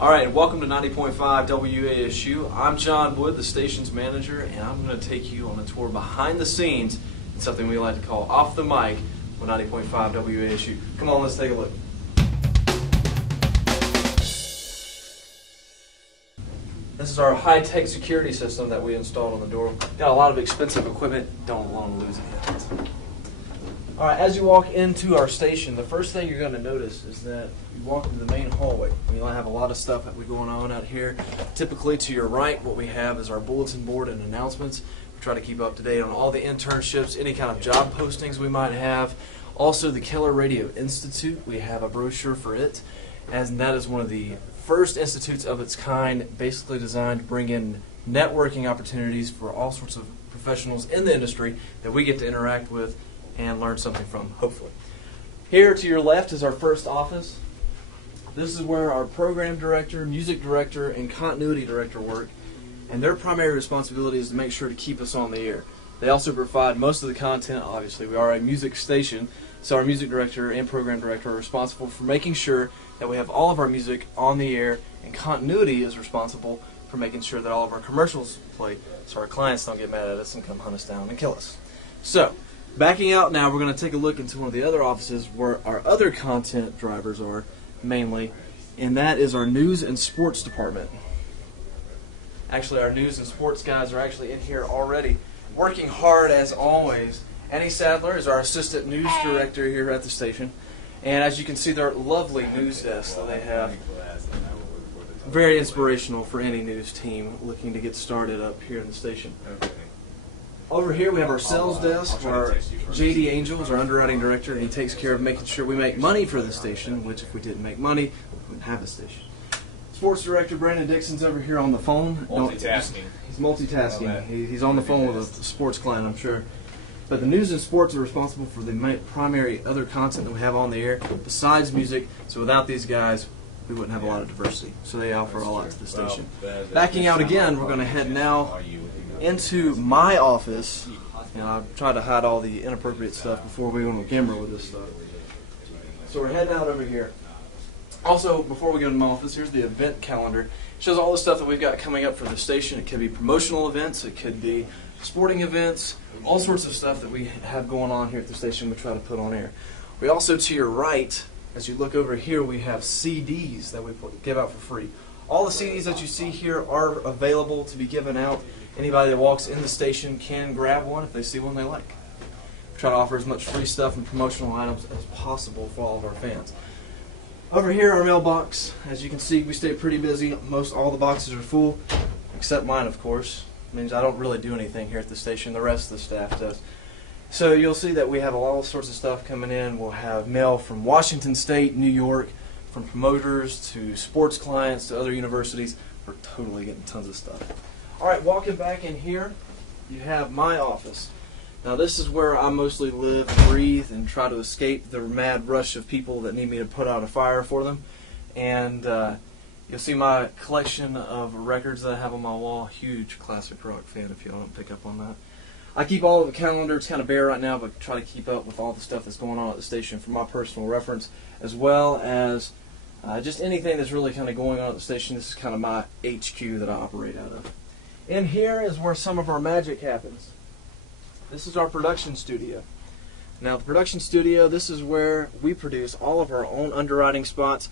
Alright, welcome to 90.5 WASU. I'm John Wood, the station's manager, and I'm going to take you on a tour behind the scenes in something we like to call Off the Mic with 90.5 WASU. Come on, let's take a look. This is our high-tech security system that we installed on the door. Got a lot of expensive equipment, don't want to lose it. Alright, as you walk into our station, the first thing you're going to notice is that you walk into the main hallway. We have a lot of stuff that we're going on out here. Typically to your right, what we have is our bulletin board and announcements. We try to keep up to date on all the internships, any kind of job postings we might have. Also the Keller Radio Institute, we have a brochure for it, and that is one of the first institutes of its kind, basically designed to bring in networking opportunities for all sorts of professionals in the industry that we get to interact with and learn something from, hopefully. Here to your left is our first office. This is where our program director, music director, and continuity director work, and their primary responsibility is to make sure to keep us on the air. They also provide most of the content. Obviously, we are a music station, so our music director and program director are responsible for making sure that we have all of our music on the air, and continuity is responsible for making sure that all of our commercials play so our clients don't get mad at us and come hunt us down and kill us. So, backing out now, we're going to take a look into one of the other offices where our other content drivers are, mainly, and that is our news and sports department. Actually, our news and sports guys are actually in here already, working hard as always. Annie Sadler is our assistant news director here at the station, and as you can see, their lovely news desk that they have. Very inspirational for any news team looking to get started up here in the station. Over here we have our sales desk, where J.D. Angel is our underwriting director, and he takes care of making sure we make money for the station, which if we didn't make money, we wouldn't have a station. Sports director Brandon Dixon's over here on the phone. Multitasking. He's multitasking. He's on the phone with a sports client, I'm sure. But the news and sports are responsible for the primary other content that we have on the air, besides music. So without these guys, we wouldn't have a lot of diversity. So they offer a lot to the station. Backing out again, we're going to head now into my office. I try to hide all the inappropriate stuff before we go on the camera with this stuff. So we're heading out over here. Also, before we go to my office, here's the event calendar. It shows all the stuff that we've got coming up for the station. It could be promotional events, it could be sporting events, all sorts of stuff that we have going on here at the station we try to put on air. We also, to your right, as you look over here, we have CDs that we give out for free. All the CDs that you see here are available to be given out. Anybody that walks in the station can grab one if they see one they like. We try to offer as much free stuff and promotional items as possible for all of our fans. Over here, our mailbox. As you can see, we stay pretty busy. Most all the boxes are full, except mine, of course. It means I don't really do anything here at the station. The rest of the staff does. So you'll see that we have all sorts of stuff coming in. We'll have mail from Washington State, New York, from promoters to sports clients to other universities. We're totally getting tons of stuff. Alright, walking back in here, you have my office. Now this is where I mostly live, breathe, and try to escape the mad rush of people that need me to put out a fire for them. And you'll see my collection of records that I have on my wall. Huge classic rock fan if you don't pick up on that. I keep all of the calendar. It's kind of bare right now, but try to keep up with all the stuff that's going on at the station for my personal reference, as well as just anything that's really kind of going on at the station. This is kind of my HQ that I operate out of. In here is where some of our magic happens. This is our production studio. Now the production studio, this is where we produce all of our own underwriting spots.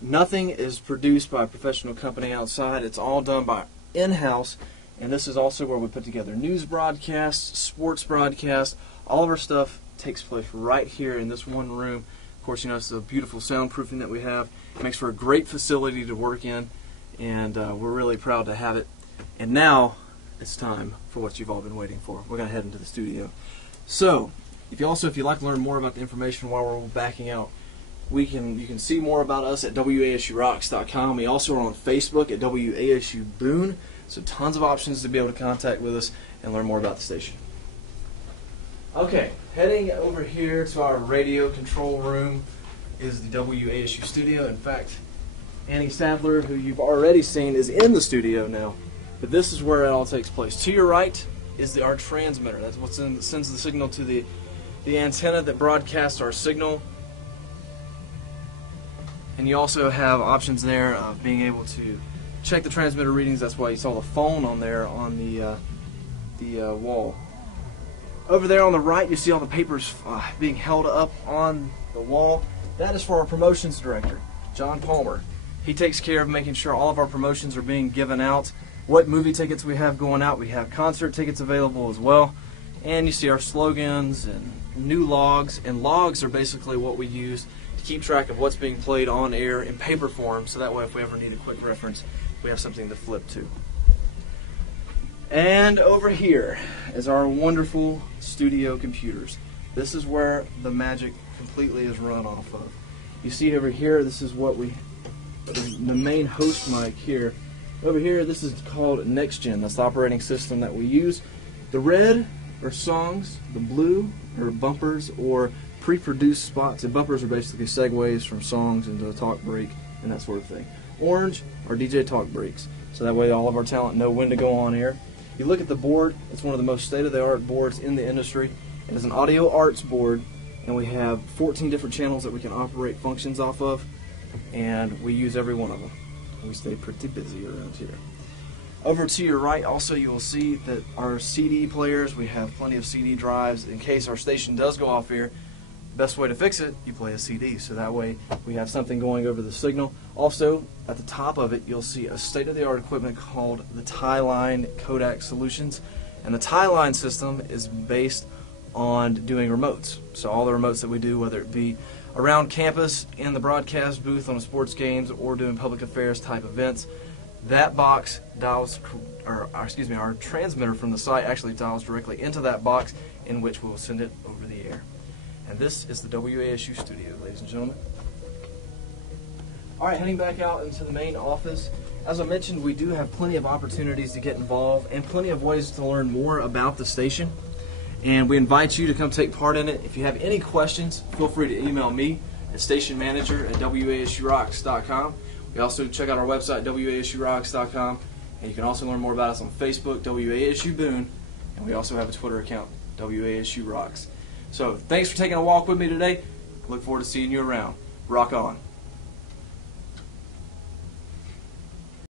Nothing is produced by a professional company outside. It's all done by in-house. And this is also where we put together news broadcasts, sports broadcasts. All of our stuff takes place right here in this one room. Of course, you know, it's the beautiful soundproofing that we have. It makes for a great facility to work in, and we're really proud to have it. And now it's time for what you've all been waiting for. We're going to head into the studio. So, if you'd like to learn more about the information while we're backing out, you can see more about us at WASURocks.com. We also are on Facebook at WASU Boone. So tons of options to be able to contact with us and learn more about the station. Okay, heading over here to our radio control room is the WASU studio. In fact, Annie Sadler, who you've already seen, is in the studio now. But this is where it all takes place. To your right is our transmitter. That's what sends the signal to the antenna that broadcasts our signal. And you also have options there of being able to check the transmitter readings. That's why you saw the phone on there on the wall. Over there on the right, you see all the papers being held up on the wall. That is for our promotions director, John Palmer. He takes care of making sure all of our promotions are being given out. What movie tickets we have going out. We have concert tickets available as well. And you see our slogans and new logs. And logs are basically what we use to keep track of what's being played on air in paper form, so that way if we ever need a quick reference, we have something to flip to. And over here is our wonderful studio computers. This is where the magic completely is run off of. You see over here, this is what the main host mic here. Over here, this is called NextGen. That's the operating system that we use. The red are songs, the blue are bumpers or pre-produced spots. And bumpers are basically segues from songs into a talk break and that sort of thing. Orange are DJ talk breaks, so that way all of our talent know when to go on air. You look at the board, it's one of the most state-of-the-art boards in the industry. It is an audio arts board, and we have 14 different channels that we can operate functions off of, and we use every one of them. We stay pretty busy around here. Over to your right also you will see that our CD players, we have plenty of CD drives in case our station does go off air. Best way to fix it, you play a CD, so that way we have something going over the signal. Also, at the top of it, you'll see a state-of-the-art equipment called the Tie-Line Codec Solutions, and the Tie-Line system is based on doing remotes. So all the remotes that we do, whether it be around campus, in the broadcast booth on sports games, or doing public affairs type events, that box dials, our transmitter from the site actually dials directly into that box, in which we'll send it over the air. And this is the WASU studio, ladies and gentlemen. Alright, heading back out into the main office. As I mentioned, we do have plenty of opportunities to get involved and plenty of ways to learn more about the station. And we invite you to come take part in it. If you have any questions, feel free to email me at stationmanager@wasurocks.com. We also check out our website, wasurocks.com. And you can also learn more about us on Facebook, WASU Boone. And we also have a Twitter account, WASU Rocks. So thanks for taking a walk with me today. Look forward to seeing you around. Rock on.